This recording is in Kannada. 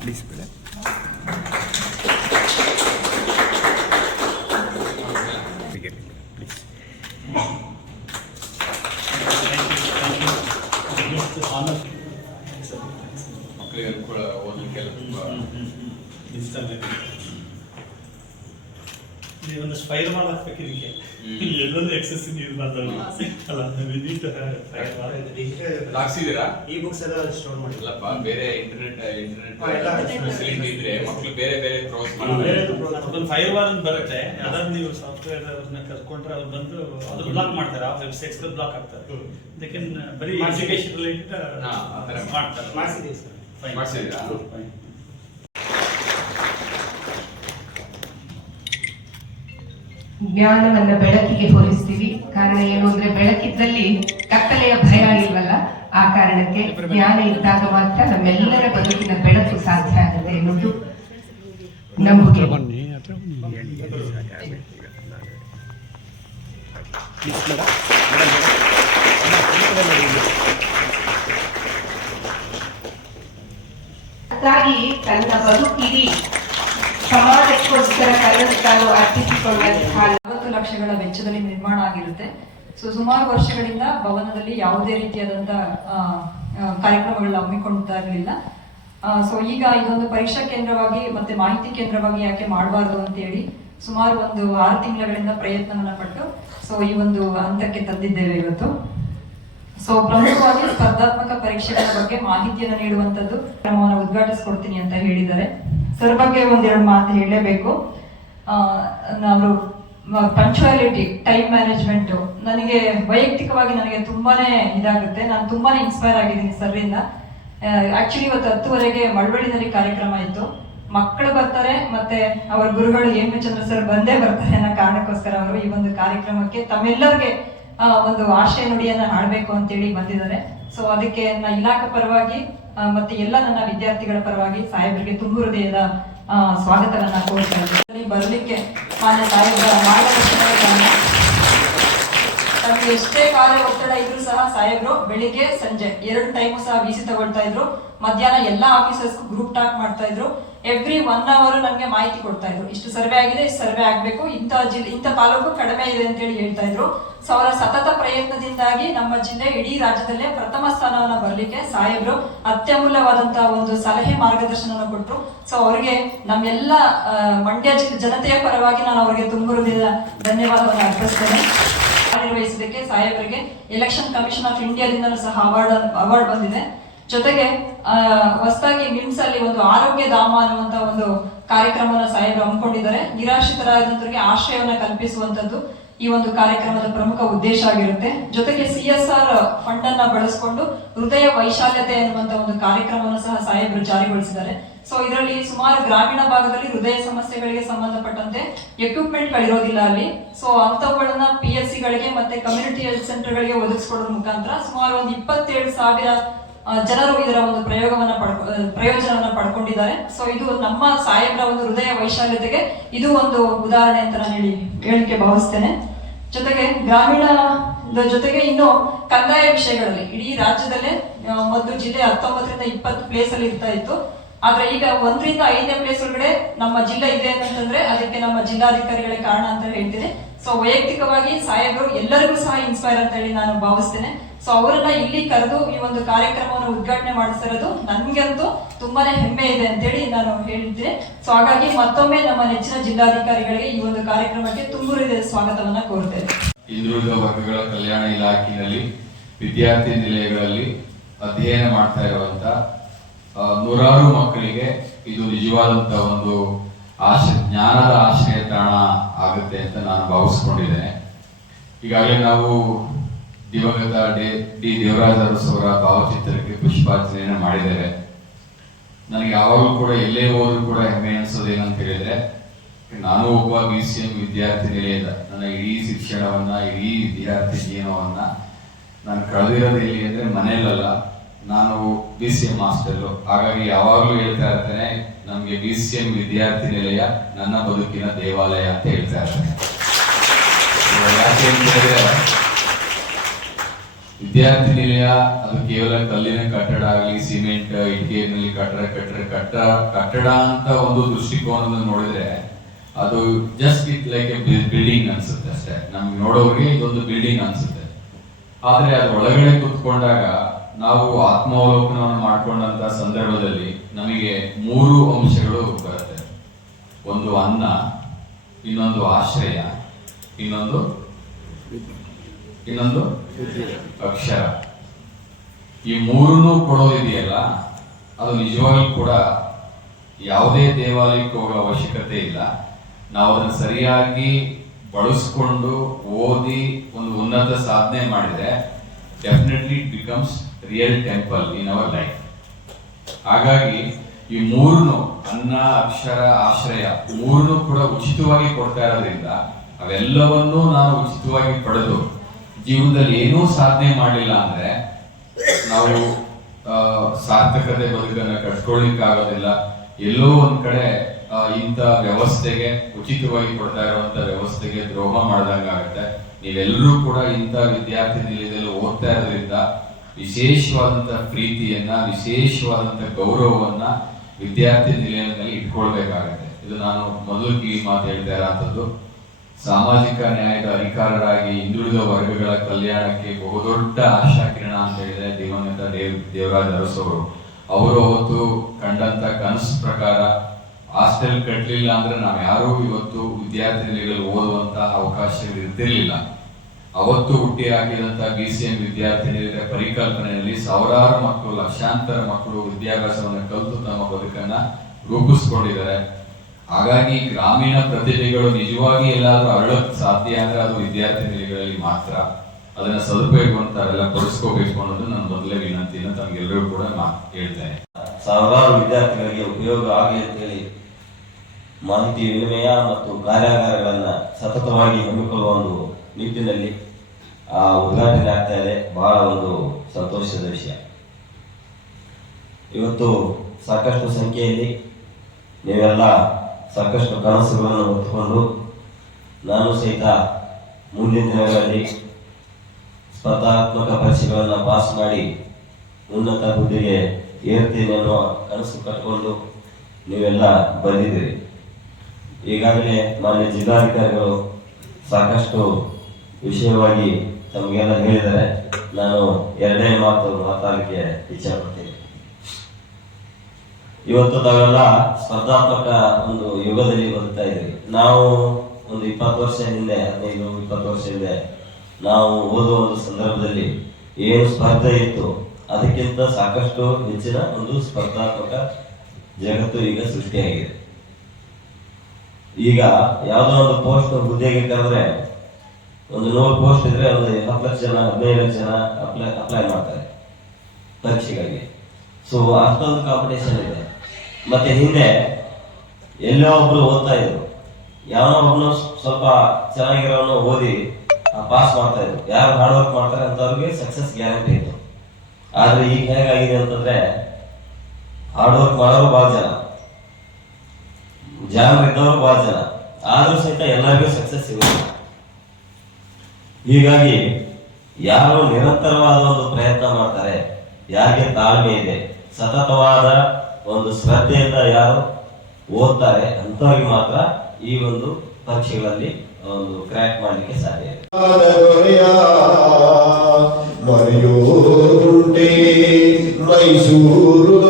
please, put it. ನೀವು ಒಂದು ಫೈರ್ ಮಾಲ್ ಹಾಕ್ಬೇಕು ಇದಕ್ಕೆ. ಎಲ್ಲೊಂದು ಎಕ್ಸಸ್ ಯೂಸ್ ಮಾಡ್ತಾರೆ ಅಲ್ಲ we need to have fire mall wall. ಹಾಕ್ಸಿದ್ದೀರಾ? ಈ ಬುಕ್ಸ್ ಎಲ್ಲ ಸ್ಟೋರ್ ಮಾಡಿಲ್ಲಪ್ಪ ಬೇರೆ ಇಂಟರ್ನೆಟ್ ಇಂಟರ್ನೆಟ್ ಸಿಲಿಂಡ್ ಇದ್ರೆ ಮಕ್ಕಳು ಬೇರೆ ಬೇರೆ ಕ್ರಾಸ್ ಬೇರೆ ಮಾಡ್ತಾರೆ ಒಂದು ಫೈರ್ ವಾಲ್ ಅಂತ ಬರುತ್ತೆ. ಅದನ್ನ ನೀವು ಸಾಫ್ಟ್ವೇರ್ ಅವ್ರನ್ನ ಕರ್ಕೊಂಡ್ರೆ ಅವ್ರು ಬಂದು ಅದು ಬ್ಲಾಕ್ ಮಾಡ್ತಾರೆ. ಆ ವೆಬ್ಸೈಟ್ಸ್ ಬ್ಲಾಕ್ ಆಗ್ತಾರೆ. ಅದಕ್ಕೆ ಬರೀ ಎಜುಕೇಶನ್ ರಿಲೇಟೆಡ್ ಮಾಡ್ತಾರೆ. ಮಾಡಿಸಿದ್ದೀವಿ ಸರ್ Fine. ಜ್ಞಾನವನ್ನ ಬೆಳಕಿಗೆ ಹೋಲಿಸ್ತೀವಿ. ಕಾರಣ ಏನು ಅಂದ್ರೆ ಬೆಳಕಿದ್ದಲ್ಲಿ ಕತ್ತಲೆಯ ಭಯ ಇಲ್ವಲ್ಲ? ಆ ಕಾರಣಕ್ಕೆ ಜ್ಞಾನ ಇದ್ದಾಗ ಮಾತ್ರ ನಮ್ಮೆಲ್ಲರ ಬದುಕಿನ ಬೆಳಕು ಸಾಧ್ಯ ಆಗುತ್ತೆ ಎನ್ನುವುದು ಅದಕ್ಕಾಗಿ ತನ್ನ ಬದುಕಿಡೀ ಸಮಾಜಕ್ಕೋಸ್ಕರ ನಲವತ್ತು ಲಕ್ಷಗಳ ವೆಚ್ಚದಲ್ಲಿ ನಿರ್ಮಾಣ ಆಗಿರುತ್ತೆ. ಸೊ ಸುಮಾರು ವರ್ಷಗಳಿಂದ ಭವನದಲ್ಲಿ ಯಾವುದೇ ರೀತಿಯಾದಂತಹ ಕಾರ್ಯಕ್ರಮಗಳನ್ನ ಹಮ್ಮಿಕೊಳ್ತಾ ಇರಲಿಲ್ಲ. ಸೊ ಈಗ ಇದೊಂದು ಪರೀಕ್ಷಾ ಕೇಂದ್ರವಾಗಿ ಮತ್ತೆ ಮಾಹಿತಿ ಕೇಂದ್ರವಾಗಿ ಯಾಕೆ ಮಾಡಬಾರ್ದು ಅಂತೇಳಿ ಸುಮಾರು ಒಂದು ಆರು ತಿಂಗಳಿಂದ ಪ್ರಯತ್ನವನ್ನ ಪಟ್ಟು ಸೊ ಈ ಒಂದು ಹಂತಕ್ಕೆ ತಂದಿದ್ದೇವೆ ಇವತ್ತು. ಸೊ ಪ್ರಮುಖವಾಗಿ ಸ್ಪರ್ಧಾತ್ಮಕ ಪರೀಕ್ಷೆಗಳ ಬಗ್ಗೆ ಮಾಹಿತಿಯನ್ನು ನೀಡುವಂತದ್ದು ಕ್ರಮವನ್ನು ಉದ್ಘಾಟಿಸ್ಕೊಡ್ತೀನಿ ಅಂತ ಹೇಳಿದ್ದಾರೆ. ಸರ್ ಬಗ್ಗೆ ಒಂದೆರಡು ಮಾತು ಹೇಳಲೇಬೇಕು. ನಾವು ಪಂಚುಯಾಲಿಟಿ ಟೈಮ್ ಮ್ಯಾನೇಜ್ಮೆಂಟ್ ನನಗೆ ವೈಯಕ್ತಿಕವಾಗಿ ನನಗೆ ತುಂಬಾನೇ ಇದಾಗುತ್ತೆ. ನಾನು ತುಂಬಾನೇ ಇನ್ಸ್ಪೈರ್ ಆಗಿದ್ದೀನಿ ಸರ್ರಿಂದ ಆಕ್ಚುಲಿ ಇವತ್ತು ಹತ್ತುವರೆಗೆ ಮಳವಳ್ಳಿನಲ್ಲಿ ಕಾರ್ಯಕ್ರಮ ಇತ್ತು. ಮಕ್ಕಳು ಬರ್ತಾರೆ, ಮತ್ತೆ ಅವರ ಗುರುಗಳು ಎಂ ಎ ಚಂದ್ರ ಸರ್ ಬಂದೇ ಬರ್ತಾರೆ ಅನ್ನೋ ಕಾರಣಕ್ಕೋಸ್ಕರ ಅವರು ಈ ಒಂದು ಕಾರ್ಯಕ್ರಮಕ್ಕೆ ತಮ್ಮೆಲ್ಲರಿಗೆ ಒಂದು ಆಶಯ ನುಡಿಯನ್ನ ಹಾಡಬೇಕು ಅಂತೇಳಿ ಬಂದಿದ್ದಾರೆ. ಸೊ ಅದಕ್ಕೆ ನನ್ನ ಇಲಾಖೆ ಪರವಾಗಿ ಮತ್ತೆ ಎಲ್ಲ ನನ್ನ ವಿದ್ಯಾರ್ಥಿಗಳ ಪರವಾಗಿ ಸಾಹೇಬರಿಗೆ ತುಂಬ ಹೃದಯದ ಸ್ವಾಗತವನ್ನ ಕೋರ್ತೀನಿ ಬರಲಿಕ್ಕೆ ಮಾನ್ಯ ಸಾಹೇಬರ ಎಷ್ಟೇ ಕಾರ್ಯ ಒತ್ತಡ ಇದ್ರು ಸಹ ಸಾಹೇಬ್ರು ಬೆಳಿಗ್ಗೆ ಸಂಜೆ ಎರಡು ಟೈಮು ಸಹ ವಿಸಿ ತಗೊಳ್ತಾ ಇದ್ರು. ಮಧ್ಯಾಹ್ನ ಎಲ್ಲಾ ಆಫೀಸರ್ಸ್ ಗ್ರೂಪ್ ಟಾಕ್ ಮಾಡ್ತಾ ಇದ್ರು. ಎವ್ರಿ ಒನ್ ಅವರ್ ನಮಗೆ ಮಾಹಿತಿ ಕೊಡ್ತಾ ಇದ್ರು. ಇಷ್ಟು ಸರ್ವೆ ಆಗಿದೆ, ಇಷ್ಟು ಸರ್ವೆ ಆಗಬೇಕು. ಇಂಥ ಜಿಲ್ಲೆ ಇಂಥ ತಾಲೂಕು ಕಡಿಮೆ ಇದೆ ಅಂತೇಳಿ ಹೇಳ್ತಾ ಇದ್ರು. ಸೊ ಅವರ ಸತತ ಪ್ರಯತ್ನದಿಂದಾಗಿ ನಮ್ಮ ಜಿಲ್ಲೆ ಇಡೀ ರಾಜ್ಯದಲ್ಲೇ ಪ್ರಥಮ ಸ್ಥಾನವನ್ನು ಬರಲಿಕ್ಕೆ ಸಾಹೇಬ್ರು ಅತ್ಯಮೂಲ್ಯವಾದಂತಹ ಒಂದು ಸಲಹೆ ಮಾರ್ಗದರ್ಶನವನ್ನು ಕೊಟ್ಟರು ಸೊ ಅವರಿಗೆ ನಮ್ಮೆಲ್ಲ ಮಂಡ್ಯ ಜನತೆಯ ಪರವಾಗಿ ನಾನು ಅವರಿಗೆ ತುಂಬ ಹೃದಯದ ಧನ್ಯವಾದವನ್ನು ಅರ್ಪಿಸ್ತೇನೆ. ಕಾರ್ಯನಿರ್ವಹಿಸೋದಕ್ಕೆ ಸಾಹೇಬರಿಗೆ ಎಲೆಕ್ಷನ್ ಕಮಿಷನ್ ಆಫ್ ಇಂಡಿಯಾದಿಂದಲೂ ಸಹ ಅವಾರ್ಡ್ ಅವಾರ್ಡ್ ಬಂದಿದೆ. ಜೊತೆಗೆ ಹೊಸದಾಗಿ ಮಿಮ್ಸ್ ಅಲ್ಲಿ ಒಂದು ಆರೋಗ್ಯ ಧಾಮ ಅನ್ನುವಂತ ಒಂದು ಕಾರ್ಯಕ್ರಮವನ್ನು ಸಾಹೇಬರು ಹಮ್ಮಿಕೊಂಡಿದ್ದಾರೆ. ನಿರಾಶ್ರಿತರಾದಂತವರಿಗೆ ಆಶ್ರಯವನ್ನ ಕಲ್ಪಿಸುವಂತದ್ದು ಈ ಒಂದು ಕಾರ್ಯಕ್ರಮದ ಪ್ರಮುಖ ಉದ್ದೇಶ ಆಗಿರುತ್ತೆ. ಜೊತೆಗೆ ಸಿ ಎಸ್ ಆರ್ ಫಂಡ್ ಅನ್ನ ಬಳಸಿಕೊಂಡು ಹೃದಯ ವೈಶಾಲ್ಯತೆ ಅನ್ನುವಂತ ಒಂದು ಕಾರ್ಯಕ್ರಮವನ್ನು ಸಹ ಸಾಹೇಬರು ಜಾರಿಗೊಳಿಸಿದ್ದಾರೆ. ಸೊ ಇದರಲ್ಲಿ ಸುಮಾರು ಗ್ರಾಮೀಣ ಭಾಗದಲ್ಲಿ ಹೃದಯ ಸಮಸ್ಯೆಗಳಿಗೆ ಸಂಬಂಧಪಟ್ಟಂತೆ ಎಕ್ವಿಪ್ಮೆಂಟ್ ಗಳಿರೋದಿಲ್ಲ ಅಲ್ಲಿ. ಸೊ ಅಂತವುಗಳನ್ನ ಪಿ ಎಸ್ ಸಿಗಳಿಗೆ ಮತ್ತೆ ಕಮ್ಯುನಿಟಿ ಹೆಲ್ತ್ ಸೆಂಟರ್ ಗಳಿಗೆ ಒದಗಿಸ್ಕೊಡೋದ್ರ ಮುಖಾಂತರ ಸುಮಾರು ಒಂದು ಇಪ್ಪತ್ತೇಳು ಸಾವಿರ ಜನರು ಇದರ ಒಂದು ಪ್ರಯೋಗವನ್ನ ಪಡ್ಕೊ ಪ್ರಯೋಜನವನ್ನ ಪಡ್ಕೊಂಡಿದ್ದಾರೆ. ಸೊ ಇದು ನಮ್ಮ ಸಾಹೇಬರ ಒಂದು ಹೃದಯ ವೈಶಾಲ್ಯತೆಗೆ ಇದು ಒಂದು ಉದಾಹರಣೆ ಅಂತ ನಾನು ಹೇಳಿ ಹೇಳಿಕೆ ಭಾವಿಸ್ತೇನೆ. ಜೊತೆಗೆ ಗ್ರಾಮೀಣ ಜೊತೆಗೆ ಇನ್ನು ಕಂದಾಯ ವಿಷಯಗಳಲ್ಲಿ, ಇಡೀ ರಾಜ್ಯದಲ್ಲೇ ಒಂದು ಜಿಲ್ಲೆ ಹತ್ತೊಂಬತ್ತರಿಂದ ಇಪ್ಪತ್ತು ಪ್ಲೇಸ್ ಅಲ್ಲಿ ಇರ್ತಾ ಇತ್ತು. ಆದ್ರೆ ಈಗ ಒಂದರಿಂದ ಐದನೇ ಪ್ಲೇಸ್ ಒಳಗಡೆ ನಮ್ಮ ಜಿಲ್ಲೆ ಇದೆ ಅಂತಂದ್ರೆ ಅದಕ್ಕೆ ನಮ್ಮ ಜಿಲ್ಲಾಧಿಕಾರಿಗಳೇ ಕಾರಣ ಅಂತ ಹೇಳ್ತೀನಿ. ಸೊ ವೈಯಕ್ತಿಕವಾಗಿ ಸಾಹೇಬರು ಎಲ್ಲರಿಗೂ ಸಹ ಇನ್ಸ್ಪೈರ್ ಅಂತ ಹೇಳಿ ನಾನು ಭಾವಿಸ್ತೇನೆ. ಸೊ ಅವರನ್ನ ಇಲ್ಲಿ ಕರೆದು ಈ ಒಂದು ಕಾರ್ಯಕ್ರಮವನ್ನು ಉದ್ಘಾಟನೆ ಮಾಡಿಸಿರೋದು ನನ್ಗಂತೂ ತುಂಬಾನೇ ಹೆಮ್ಮೆ ಇದೆ ಅಂತೇಳಿ ನಾನು ಹೇಳಿದ್ದೆ. ಸೊ ಹಾಗಾಗಿ ಮತ್ತೊಮ್ಮೆ ನಮ್ಮ ನೆಚ್ಚಿನ ಜಿಲ್ಲಾಧಿಕಾರಿಗಳಿಗೆ ಈ ಒಂದು ಕಾರ್ಯಕ್ರಮಕ್ಕೆ ತುಂಬು ಹೃದಯದ ಸ್ವಾಗತವನ್ನ ಕೋರ್ತೇನೆ ಹಿಂದುಳಿದ ವರ್ಗಗಳ ಕಲ್ಯಾಣ ಇಲಾಖೆಯಲ್ಲಿ ವಿದ್ಯಾರ್ಥಿ ನಿಲಯಗಳಲ್ಲಿ ಅಧ್ಯಯನ ಮಾಡ್ತಾ ಇರುವಂತ ನೂರಾರು ಮಕ್ಕಳಿಗೆ ಇದು ನಿಜವಾದಂತ ಒಂದು ಆಶ, ಜ್ಞಾನದ ಆಶ್ರಯ ತಾಣ ಆಗುತ್ತೆ ಅಂತ ನಾನು ಭಾವಿಸ್ಕೊಂಡಿದ್ದೇನೆ. ಈಗಾಗಲೇ ನಾವು ದಿವಂಗತ ಡಿ ಡಿ ದೇವರಾಜ ಅರಸ್ ಅವರ ಭಾವಚಿತ್ರಕ್ಕೆ ಪುಷ್ಪಾರ್ಚನೆಯನ್ನು ಮಾಡಿದ್ದೇವೆ. ನನಗೆ ಯಾವಾಗಲೂ ಕೂಡ ಎಲ್ಲೇ ಹೋದ್ರು ಕೂಡ ಹೆಮ್ಮೆ ಅನಿಸೋದೇನಂತ ಹೇಳಿದ್ರೆ, ನಾನು ಒಬ್ಬ ಬಿ ಸಿ ಎಂ ವಿದ್ಯಾರ್ಥಿ ನಿಲಯದ ನನ್ನ ಇಡೀ ಶಿಕ್ಷಣವನ್ನ, ಇಡೀ ವಿದ್ಯಾರ್ಥಿ ಜೀವನವನ್ನ ನಾನು ಕಳೆದಿರೋದು ಎಲ್ಲಿ ಅಂದ್ರೆ ಮನೆಯಲ್ಲ ನಾನು ಬಿ ಸಿ ಎಂ ಹಾಸ್ಟೆಲ್ಲು ಹಾಗಾಗಿ ಯಾವಾಗಲೂ ಹೇಳ್ತಾ ಇರ್ತೇನೆ, ನಮ್ಗೆ ಬಿ ಸಿ ಎಂ ವಿದ್ಯಾರ್ಥಿ ನಿಲಯ ನನ್ನ ಬದುಕಿನ ದೇವಾಲಯ ಅಂತ ಹೇಳ್ತಾ ಇರ್ತೇನೆ. ಯಾಕೆ ವಿದ್ಯಾರ್ಥಿ ನಿಲಯ, ಅದು ಕೇವಲ ಕಲ್ಲಿನ ಕಟ್ಟಡ ಆಗಲಿ, ಸಿಮೆಂಟ್ ಇಟ್ಟಿಗೆನಲ್ಲಿ ಕಟ್ಟಡ ಕಟ್ಟಡ, ಕಟ್ಟ, ಕಟ್ಟಡ ಅಂತ ಒಂದು ದೃಷ್ಟಿಕೋನದ ನೋಡಿದ್ರೆ, ಅದು just it like a building ಅನ್ಸುತ್ತೆ ಅಷ್ಟೇ. ನಮ್ಗೆ ನೋಡೋರಿಗೆ ಇದೊಂದು ಬಿಲ್ಡಿಂಗ್ ಅನ್ಸುತ್ತೆ. ಆದ್ರೆ ಅದು ಒಳಗಡೆ ಕೂತ್ಕೊಂಡಾಗ ನಾವು ಆತ್ಮಾವಲೋಕನವನ್ನು ಮಾಡಿಕೊಂಡಂತ ಸಂದರ್ಭದಲ್ಲಿ ನಮಗೆ ಮೂರು ಅಂಶಗಳು ಬರುತ್ತೆ. ಒಂದು ಅನ್ನ, ಇನ್ನೊಂದು ಆಶ್ರಯ, ಇನ್ನೊಂದು ಇನ್ನೊಂದು ಅಕ್ಷರ. ಈ ಮೂರನ್ನು ಕೊಡೋದಿದೆಯಲ್ಲ, ಅದು ನಿಜವಾಗ್ಲೂ ಕೂಡ ಯಾವುದೇ ದೇವಾಲಯಕ್ಕೆ ಹೋಗೋ ಅವಶ್ಯಕತೆ ಇಲ್ಲ. ನಾವು ಅದನ್ನು ಸರಿಯಾಗಿ ಬಳಸ್ಕೊಂಡು ಓದಿ ಒಂದು ಉನ್ನತ ಸಾಧನೆ ಮಾಡಿದ್ರೆ definitely it becomes real temple in our life ಹಾಗಾಗಿ ಈ ಮೂರನ್ನು ಅನ್ನ, ಅಕ್ಷರ, ಆಶ್ರಯ ಮೂರನ್ನು ಕೂಡ ಉಚಿತವಾಗಿ ಕೊಡ್ತಾ ಇರೋದ್ರಿಂದ ಅವೆಲ್ಲವನ್ನೂ ನಾನು ಉಚಿತವಾಗಿ ಪಡೆದು ಜೀವನದಲ್ಲಿ ಏನೂ ಸಾಧನೆ ಮಾಡಲಿಲ್ಲ ಅಂದ್ರೆ ನಾವು ಸಾರ್ಥಕತೆ ಬದುಕನ್ನ ಕಟ್ಕೊಳ್ಳಿಕ್ಕಾಗೋದಿಲ್ಲ ಎಲ್ಲೋ ಒಂದ್ ಕಡೆ ಇಂಥ ವ್ಯವಸ್ಥೆಗೆ ಉಚಿತವಾಗಿ ಕೊಡ್ತಾ ಇರುವಂತ ವ್ಯವಸ್ಥೆಗೆ ದ್ರೋಹ ಮಾಡ್ದಂಗಾಗುತ್ತೆ. ನೀವೆಲ್ಲರೂ ಕೂಡ ಇಂಥ ವಿದ್ಯಾರ್ಥಿ ನಿಲಯದಲ್ಲಿ ಓದ್ತಾ ಇರೋದ್ರಿಂದ ವಿಶೇಷವಾದಂತ ಪ್ರೀತಿಯನ್ನ, ವಿಶೇಷವಾದಂತಹ ಗೌರವವನ್ನ ವಿದ್ಯಾರ್ಥಿ ನಿಲಯದಲ್ಲಿ ಇಟ್ಕೊಳ್ಬೇಕಾಗತ್ತೆ. ಇದು ನಾನು ಮೊದಲು ಕಿವಿ ಮಾತು ಹೇಳ್ತಾ ಇರೋಂಥದ್ದು. ಸಾಮಾಜಿಕ ನ್ಯಾಯದ ಅಧಿಕಾರರಾಗಿ ಹಿಂದುಳಿದ ವರ್ಗಗಳ ಕಲ್ಯಾಣಕ್ಕೆ ಬಹುದೊಡ್ಡ ಆಶಾಕಿರಣ ಅಂತ ಹೇಳಿದ್ರೆ ದಿವಂಗತ ದೇವ್, ದೇವರಾಜ್ ಅರಸು ಅವರು. ಅವರು ಅವತ್ತು ಕಂಡಂತ ಕನಸು ಪ್ರಕಾರ ಹಾಸ್ಟೆಲ್ ಕಟ್ಟಲಿಲ್ಲ ಅಂದ್ರೆ ನಾವು ಯಾರೂ ಇವತ್ತು ವಿದ್ಯಾರ್ಥಿ ನಿಲಯಗಳಲ್ಲಿ ಓದುವಂತ ಅವಕಾಶಗಳು ಇರ್ತಿರ್ಲಿಲ್ಲ ಅವತ್ತು ಹುಟ್ಟಿ ಹಾಕಿದಂತ ಬಿ ಸಿ ಎಂ ವಿದ್ಯಾರ್ಥಿನಿಯರ ಪರಿಕಲ್ಪನೆಯಲ್ಲಿ ಸಾವಿರಾರು ಮಕ್ಕಳು, ಲಕ್ಷಾಂತರ ಮಕ್ಕಳು ವಿದ್ಯಾಭ್ಯಾಸವನ್ನು ಕಲಿತು ತಮ್ಮ ಬದುಕನ್ನ ರೂಪಿಸ್ಕೊಂಡಿದ್ದಾರೆ. ಹಾಗಾಗಿ ಗ್ರಾಮೀಣ ಪ್ರತಿಭೆಗಳು ನಿಜವಾಗಿ ಎಲ್ಲಾದ್ರೂ ಅರಳಕ್ ಸಾಧ್ಯ ಅಂದ್ರೆ ಅದು ವಿದ್ಯಾರ್ಥಿ ನಿಲಯಗಳಲ್ಲಿ ಮಾತ್ರ. ಅದನ್ನ ಸದುಪಯೋಗ ಅಂತಾರೆಲ್ಲ ಕೊಡಿಸ್ಕೋಬೇಕು ಅನ್ನೋದು ನನ್ನ ಮೊದಲೇ ವಿನಂತಿಯನ್ನು ತಮಗೆಲ್ಲರೂ ಕೂಡ ಹೇಳ್ತೇನೆ. ಸಾವಿರಾರು ವಿದ್ಯಾರ್ಥಿಗಳಿಗೆ ಉಪಯೋಗ ಆಗಲಿ ಅಂತೇಳಿ ಮಾಹಿತಿ ವಿನಿಮಯ ಮತ್ತು ಕಾರ್ಯಾಗಾರಗಳನ್ನ ಸತತವಾಗಿ ಹಮ್ಮಿಕೊಳ್ಳುವ ಒಂದು ನಿಟ್ಟಿನಲ್ಲಿ, ಆ, ಉದ್ಘಾಟನೆ ಆಗ್ತಾ ಇದೆ. ಬಹಳ ಒಂದು ಸಂತೋಷದ ವಿಷಯ. ಇವತ್ತು ಸಾಕಷ್ಟು ಸಂಖ್ಯೆಯಲ್ಲಿ ನೀವೆಲ್ಲ ಸಾಕಷ್ಟು ಕನಸುಗಳನ್ನು ಹೊತ್ತುಕೊಂಡು, ನಾನು ಸಹಿತ ಮುಂದಿನ ದಿನಗಳಲ್ಲಿ ಸ್ಪರ್ಧಾತ್ಮಕ ಪರೀಕ್ಷೆಗಳನ್ನು ಪಾಸ್ ಮಾಡಿ ಉನ್ನತ ಹುದ್ದೆಗೆ ಏರ್ತೀನಿ ಅನ್ನೋ ಕನಸು ಕಟ್ಟಿಕೊಂಡು ನೀವೆಲ್ಲ ಬಂದಿದ್ದೀರಿ. ಈಗಾಗಲೇ ಮಾನ್ಯ ಜಿಲ್ಲಾಧಿಕಾರಿಗಳು ಸಾಕಷ್ಟು ವಿಷಯವಾಗಿ ತಮಗೆಲ್ಲ ಹೇಳಿದರೆ ನಾನು ಎರಡನೇ ಮಾತು ಮಾತಾಡಲಿಕ್ಕೆ ಇಚ್ಛೆ ಪಡ್ತೀನಿ ಇವತ್ತು ತಾವೆಲ್ಲ ಸ್ಪರ್ಧಾತ್ಮಕ ಒಂದು ಯುಗದಲ್ಲಿ ಬದುಕ್ತಾ ಇದ್ದೀವಿ. ನಾವು ಒಂದು ಇಪ್ಪತ್ತು ವರ್ಷ ಹಿಂದೆ, ಹದಿನೈದು, ಇಪ್ಪತ್ತು ವರ್ಷ ಹಿಂದೆ ನಾವು ಓದುವ ಒಂದು ಸಂದರ್ಭದಲ್ಲಿ ಏನು ಸ್ಪರ್ಧೆ ಇತ್ತು, ಅದಕ್ಕಿಂತ ಸಾಕಷ್ಟು ಹೆಚ್ಚಿನ ಒಂದು ಸ್ಪರ್ಧಾತ್ಮಕ ಜಗತ್ತು ಈಗ ಸೃಷ್ಟಿಯಾಗಿದೆ. ಈಗ ಯಾವುದೋ ಒಂದು ಪೋಸ್ಟ್ ಹುದ್ದೆಗೆ ಕರೆದ್ರೆ ಒಂದು ನೂರು ಪೋಸ್ಟ್ ಇದ್ರೆ ಒಂದು ಹತ್ತು ಲಕ್ಷ ಜನ, ಹದಿನೈದು ಲಕ್ಷ ಜನ ಅಪ್ಲೈ ಅಪ್ಲೈ ಮಾಡ್ತಾರೆ ಪರೀಕ್ಷೆಗಳಿಗೆ. ಸೊ ಅಷ್ಟೊಂದು ಕಾಂಪಿಟೇಷನ್ ಇದೆ. ಮತ್ತೆ ಹಿಂದೆ ಎಲ್ಲೋ ಒಬ್ರು ಓದ್ತಾ ಇದ್ರು. ಯಾವನೋ ಒಬ್ಬನು ಸ್ವಲ್ಪ ಚೆನ್ನಾಗಿರೋನು ಓದಿ ಪಾಸ್ ಮಾಡ್ತಾ ಇದ್ರು. ಯಾರು ಹಾರ್ಡ್ ವರ್ಕ್ ಮಾಡ್ತಾರೆ ಅಂತವ್ರಿಗೆ ಸಕ್ಸಸ್ ಗ್ಯಾರಂಟಿ ಇತ್ತು. ಆದ್ರೆ ಈಗ ಹೇಗಾಗಿದೆ ಅಂತಂದ್ರೆ ಹಾರ್ಡ್ ವರ್ಕ್ ಮಾಡೋರು ಬಹಳ ಜನ. ಜಾನರ್ ಇದ್ದವರು ಬಹಳ ಜನ. ಆದ್ರೂ ಸಹಿತ ಎಲ್ಲರಿಗೂ ಸಕ್ಸಸ್ ಸಿಗುತ್ತೆ. ಹೀಗಾಗಿ ಯಾರು ನಿರಂತರವಾದ ಒಂದು ಪ್ರಯತ್ನ ಮಾಡ್ತಾರೆ. ಯಾರಿಗೆ ತಾಳ್ಮೆ ಇದೆ. ಸತತವಾದ ಒಂದು ಶ್ರದ್ಧೆಯಿಂದ ಯಾರು ಓದ್ತಾರೆ. ಅಂತವ್ರಿಗೆ ಮಾತ್ರ ಈ ಒಂದು ಪರೀಕ್ಷೆಗಳಲ್ಲಿ ಒಂದು ಕ್ರ್ಯಾಕ್ ಮಾಡಲಿಕ್ಕೆ ಸಾಧ್ಯ ಮೈಸೂರು